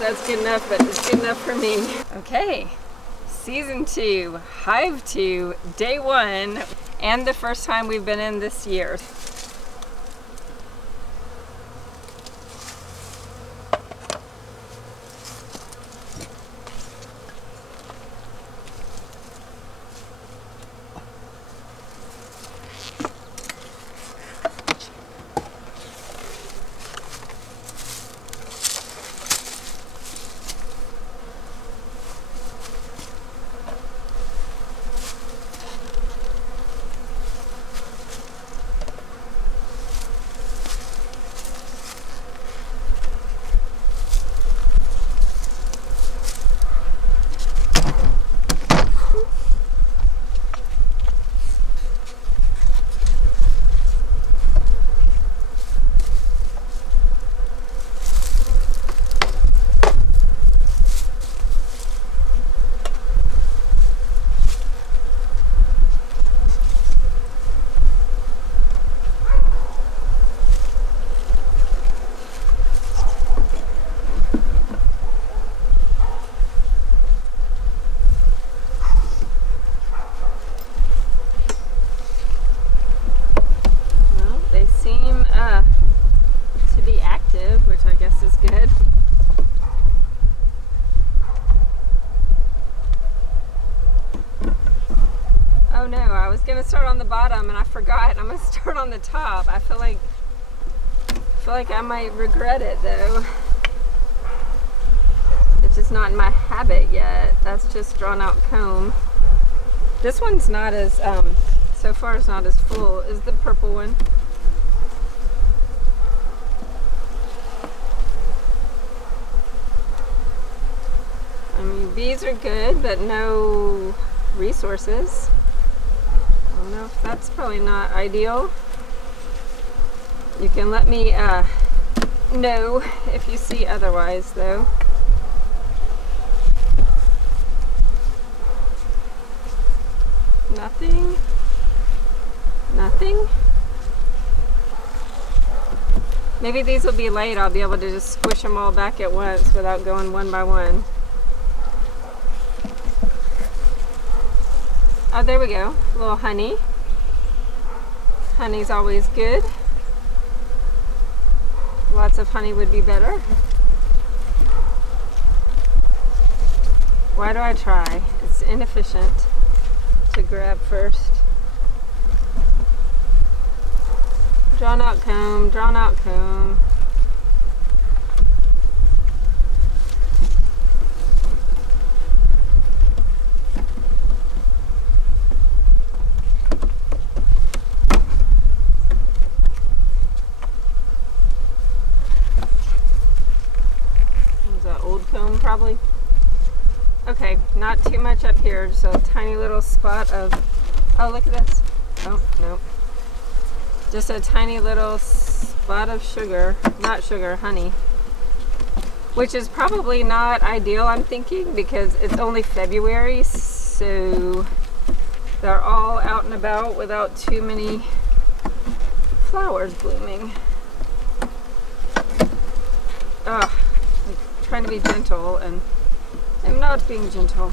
that's good enough, but it's good enough for me. Okay, season 2, hive 2, day 1, and the first time we've been in this year. Which I guess is good. Oh no, I was gonna start on the bottom and I forgot. I'm gonna start on the top. I feel like I might regret it though. It's just not in my habit yet. That's just drawn out comb. This one's not as so far it's not as full as the purple one. I mean, bees are good, but no resources. I don't know if that's probably not ideal. You can let me know if you see otherwise, though. Nothing. Nothing. Maybe these will be late. I'll be able to just squish them all back at once without going one by one. Oh, there we go. A little honey. Honey's always good. Lots of honey would be better. Why do I try? It's inefficient to grab first. Drawn out comb, drawn out comb. Comb probably. Okay, not too much up here, just a tiny little spot of, oh look at this. Oh, no. Just a tiny little spot of sugar, not sugar, honey. Which is probably not ideal, I'm thinking, because it's only February, so they're all out and about without too many flowers blooming. Ugh. Trying to be gentle and I'm not being gentle.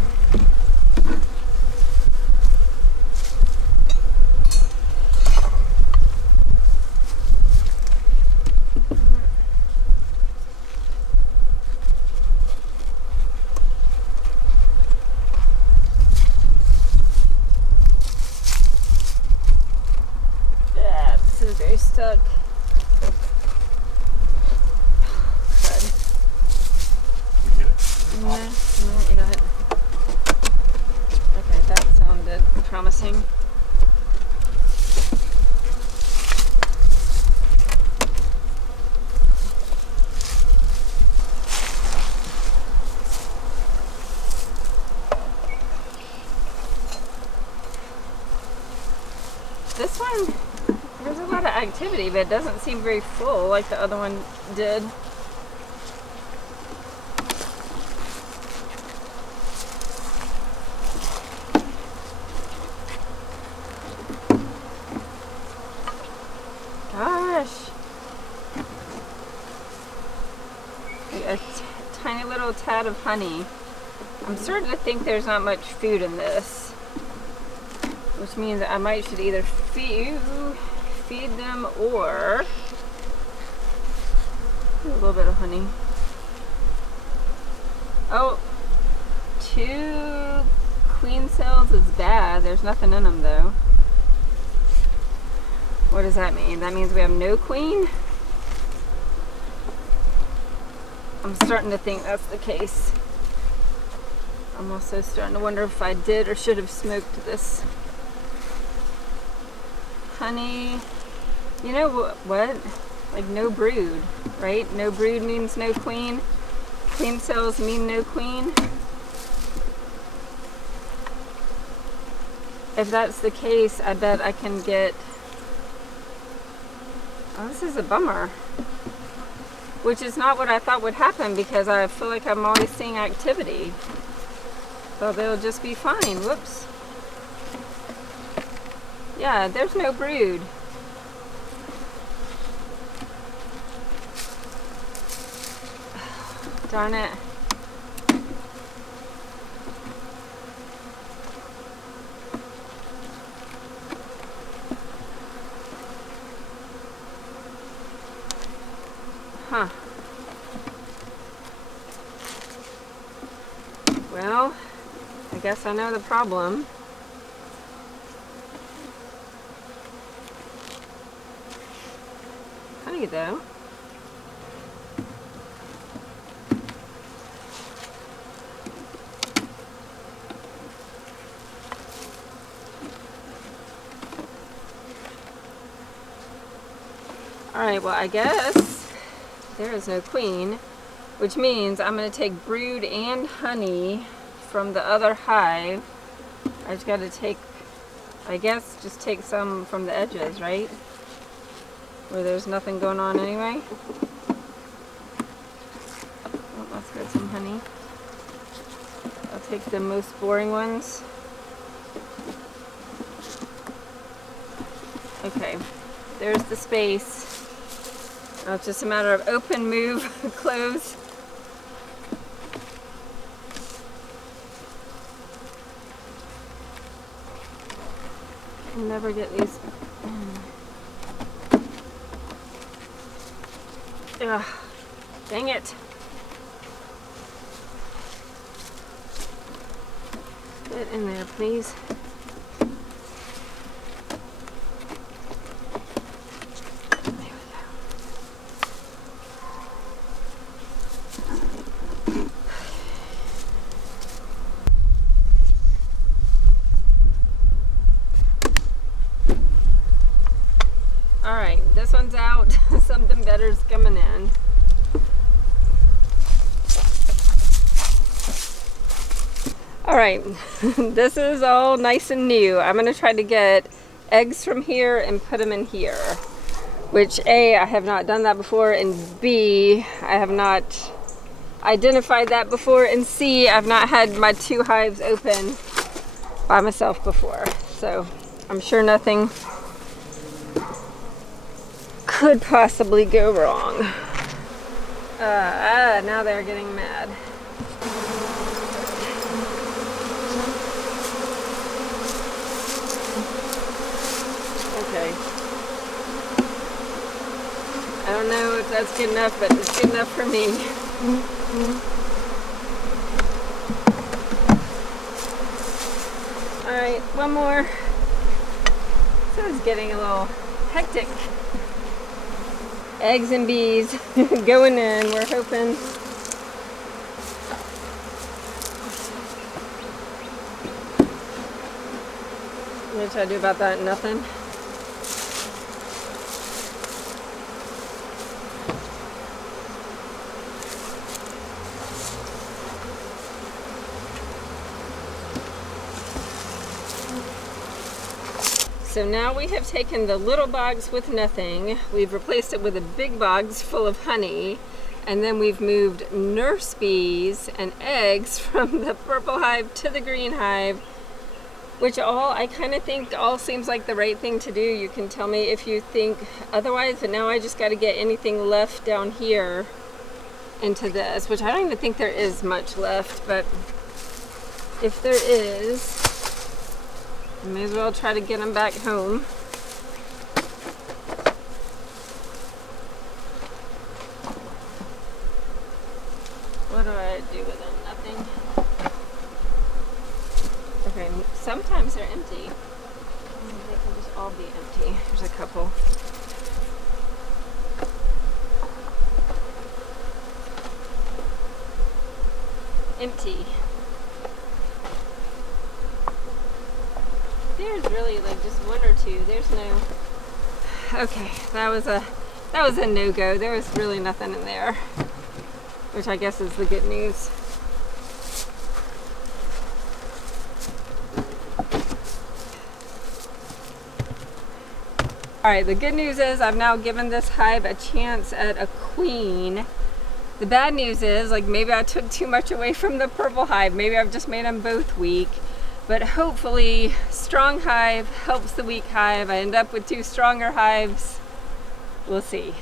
Yeah, this is very stuck. Okay, that sounded promising. This one, there's a lot of activity, but it doesn't seem very full like the other one did. Gosh. A tiny little out of honey. I'm starting to think there's not much food in this, which means I might should either feed them or a little bit of honey. Oh, 2 queen cells is bad. There's nothing in them though. What does that mean? That means we have no queen? I'm starting to think that's the case. I'm also starting to wonder if I did or should have smoked this honey. You know what? Like no brood, right? No brood means no queen. Queen cells mean no queen. If that's the case, I bet I can get... Oh, this is a bummer. Which is not what I thought would happen, because I feel like I'm always seeing activity. So they'll just be fine. Whoops. Yeah, there's no brood. Darn it. Huh. Well, I guess I know the problem. Honey though. Alright, well I guess there is no queen, which means I'm going to take brood and honey from the other hive. I just got to take, I guess, just take some from the edges, right? Where there's nothing going on anyway. Oh, let's get some honey. I'll take the most boring ones. Okay, there's the space. Now it's just a matter of open, move, close. I'll never get these. Ugh, dang it. Get in there, please. Alright, this one's out. Something better's coming in. Alright, this is all nice and new. I'm going to try to get eggs from here and put them in here. Which A, I have not done that before, and B, I have not identified that before, and C, I've not had my 2 hives open by myself before. So, I'm sure nothing could possibly go wrong. Now they're getting mad. Okay. I don't know if that's good enough, but it's good enough for me. Alright, one more. So it's getting a little hectic. Eggs and bees going in, we're hoping. What should I do about that? Nothing. So now we have taken the little box with nothing, we've replaced it with a big box full of honey, and then we've moved nurse bees and eggs from the purple hive to the green hive, which I kind of think all seems like the right thing to do. You can tell me if you think otherwise, but now I just got to get anything left down here into this, which I don't even think there is much left, but if there is, I may as well try to get them back home. What do I do with them? Nothing. Okay, sometimes they're empty. They can just all be empty. There's a couple. Empty. There's really like just one or two. There's no. Okay, that was a no-go. There was really nothing in there, which I guess is the good news. All right, the good news is I've now given this hive a chance at a queen. The bad news is, like, maybe I took too much away from the purple hive. Maybe I've just made them both weak. But hopefully, strong hive helps the weak hive. I end up with two stronger hives. We'll see.